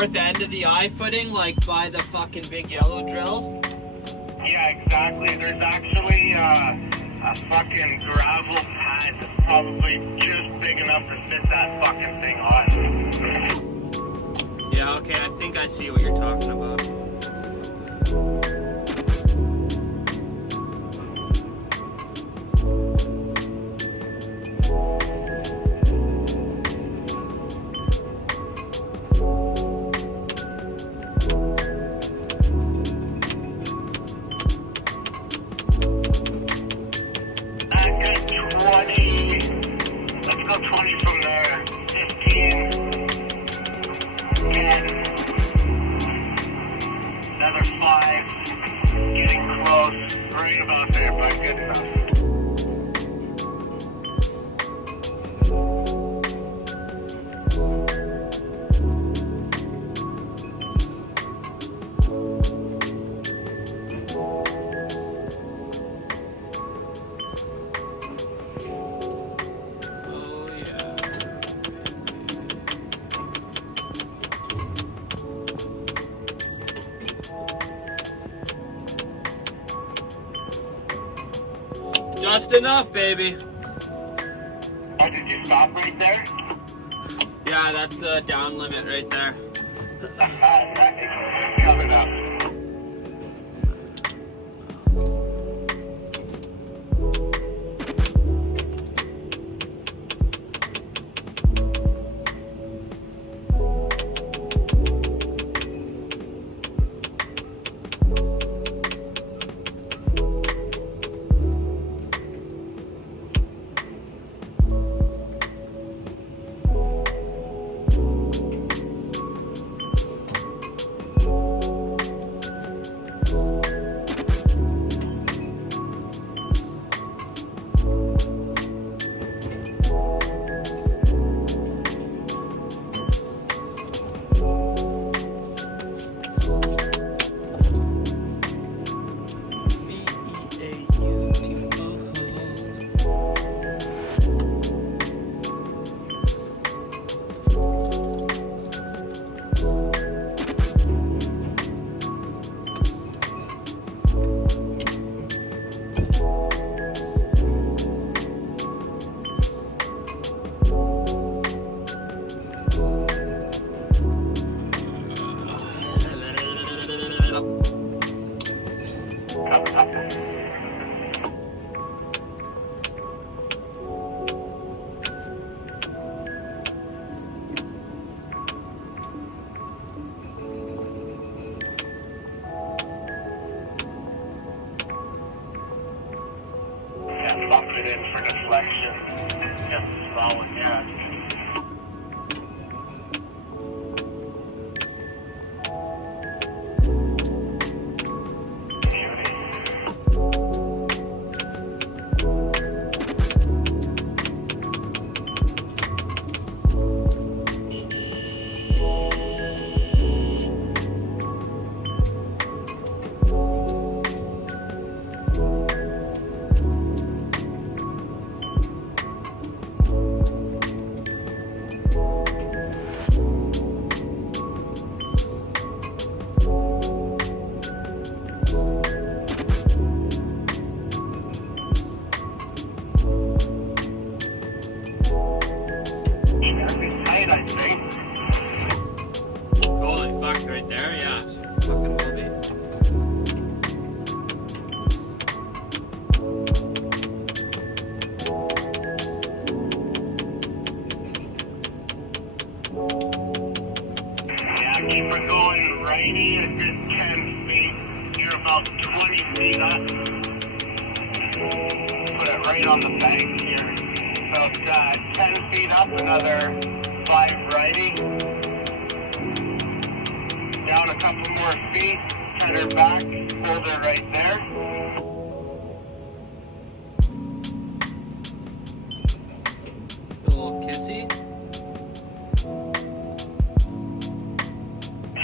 north end of the I-footing, like by the fucking big yellow drill? Yeah, exactly. There's actually a fucking gravel pad that's probably just big enough to fit that fucking thing on. Yeah, okay, I think I see what you're talking about. Just enough, baby. Oh, did you stop right there? Yeah, that's the down limit right there. Coming up. Bump it in for deflection. Just a small one, yeah. Holy fuck, right there, yeah. Fucking will be. Yeah, keep her going righty a good 10 feet. You're about 20 feet up. Put it right on the bank here. So it's 10 feet up, another 5 righty. Down a couple more feet, turn her back, hold her right there. A little kissy.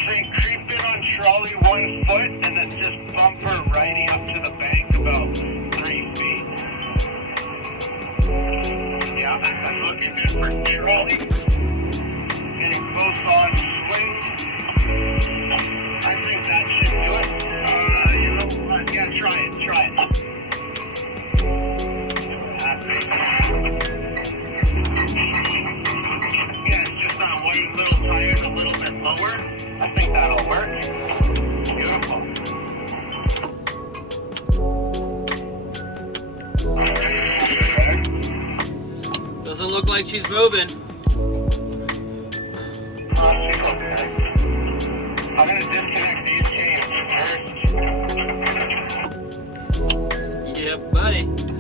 Say creep in on trolley 1 foot and then just bump her righty up to the bank about 3 feet. Yeah, I'm looking good for trolley. Getting close on swing. lower. I think that'll work. Beautiful. Doesn't look like she's moving. She's okay. I'm gonna disconnect these chains first. Yep, buddy.